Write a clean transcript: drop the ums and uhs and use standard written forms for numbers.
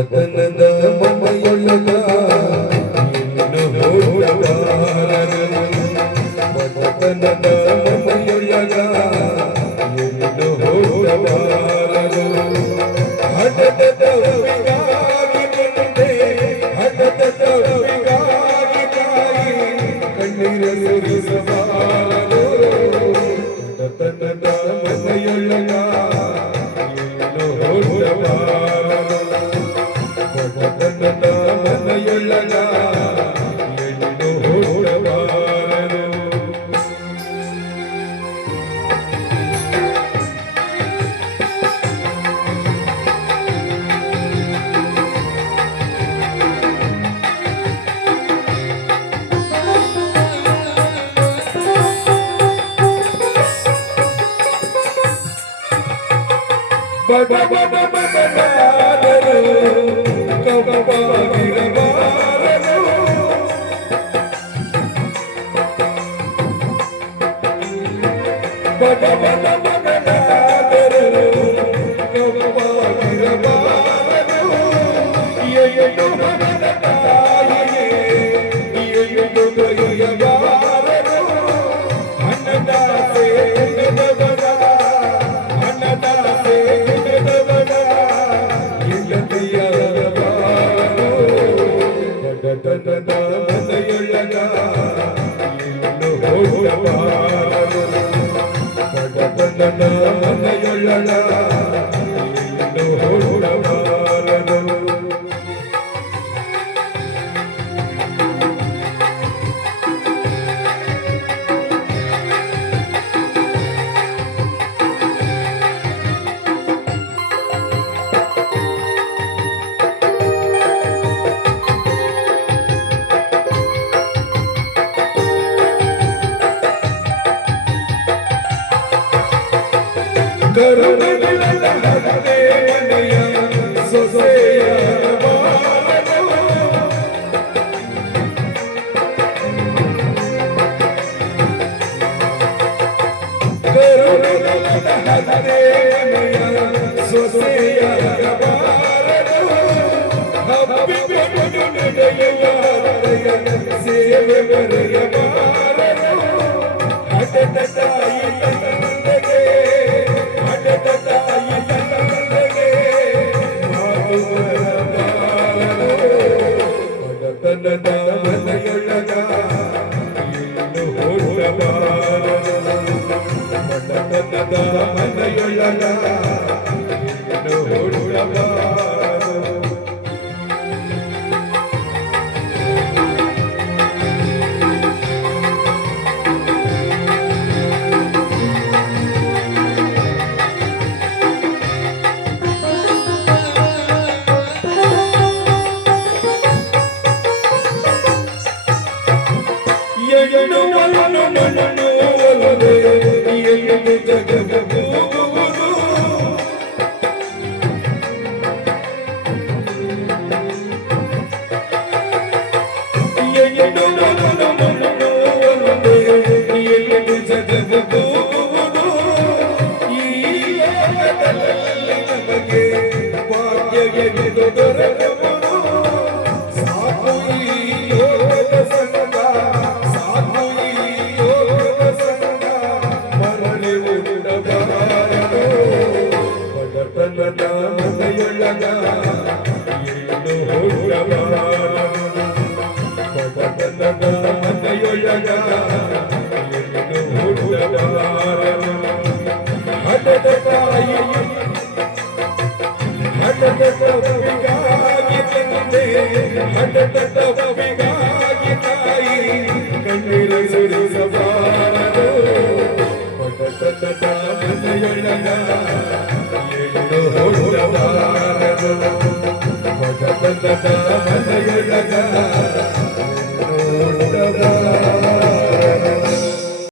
ಬಡತನದ ಮನೆಯೊಳಗ ಇನ್ನು ಹೋಗಬಾರದು ಬಡತನದ ಮನೆಯೊಳಗ ಇನ್ನು ಹೋಗಬಾರದು ಹಠದ ತವರಿಗಾಗಿ ಬಂದೆ ಹಠದ ತವರಿಗಾಗಿ ತಾಯಿ ಕಣ್ಣೀರ ಸುರಿಸಬಾರದು ಬಡತನದ ಮನೆಯೊಳಗ ಇನ್ನು ಹೋಗಬಾರದು ಬಡತನದ ಮನೆಯೊಳಗ ಇನ್ನು ಹೋಗಬಾರದು ಬಡ ಬಡ ಬಡನಾದರು ಕಬ್ಬಾಗಿರಬಾರದು ಬಡ ಬಡ ಬಡನಾದರು ಕಬ್ಬಾಗಿರಬಾರದು ಎಯ್ಯೋ ಮಗನ ತಾಯಿಯೇ ಎಯ್ಯೋ ದೊರೆಯಬಾರದು ಅನ್ನದಾಸೆ ಅನ್ನದವರ ಅನ್ನದಾಸೆ ಬಡತನದ ಮನೆಯೊಳಗ ಇನ್ನು ಹೋಗಬಾರದು ಬಡತನದ ಮನೆಯೊಳಗ ಇನ್ನು ಹೋಗಬಾರದು ಕರುಣೆಗಳ ಹರತೆ ಮನೆಯ ಸೊಸೆಯ ಬಾರದು ಕರುಣೆಗಳ ಹರತೆ ಮನೆಯ ಸೊಸೆಯ ಬಾರದು ಹಬ್ಬಿಕೊಂಡು ನಡೆಯುವ ಸೇವೆ ಬರೆಯಬಾರದು ಹಠದ ತಾಯಿ ತಂದೆಗೆ ಬಡತನದ ಮನೆಯೊಳಗ ಇನ್ನು ಹೋಗಬಾರದು ಬಡತನದ ಮನೆಯೊಳಗ ಇನ್ನು ಹೋಗಬಾರದು ಎನ್ನುವನು ನನ್ನೊಲವೇ ಎಂದು ಜಗದ ಕೂಗುವುದು ಎನ್ನುವನು ನನ್ನೊಲವೇ ಎಂದು ಜಗದ ಕೂಗುವುದು ಈ ಲೋಕದಲ್ಲಿ ನಮಗೆ ಭಾಗ್ಯವೆಂದು ದೊರೆಯುವುದು ಸಾಕು ಈ ಲೋಕದ ಸಂಗ ಸಾಕು ಈ ಲೋಕದ ಸಂಗ ಮರಳಿ ಉಂಡಬಾರದು ಬಡತನದ ಮನೆಯೊಳಗ ಇನ್ನು ಹೋಗಬಾರದು ಬಡತನದ ಮನೆಯೊಳಗ ಇನ್ನು ಹೋಗಬಾರದು ಹಠದ ತಾಯಿ ಹಠದ ತಪ್ಪಿಗಾಗಿ ತಂದೆ ಹಠದ ತಪ್ಪಿಗಾಗಿ ತಾಯಿ ಕಣ್ಣೀರ ಸುರಿಸಬಾರದು ಬಡತನದ ಮನೆಯೊಳಗ ಇನ್ನು ಹೋಗಬಾರದು ಬಡತನದ ಮನೆಯೊಳಗ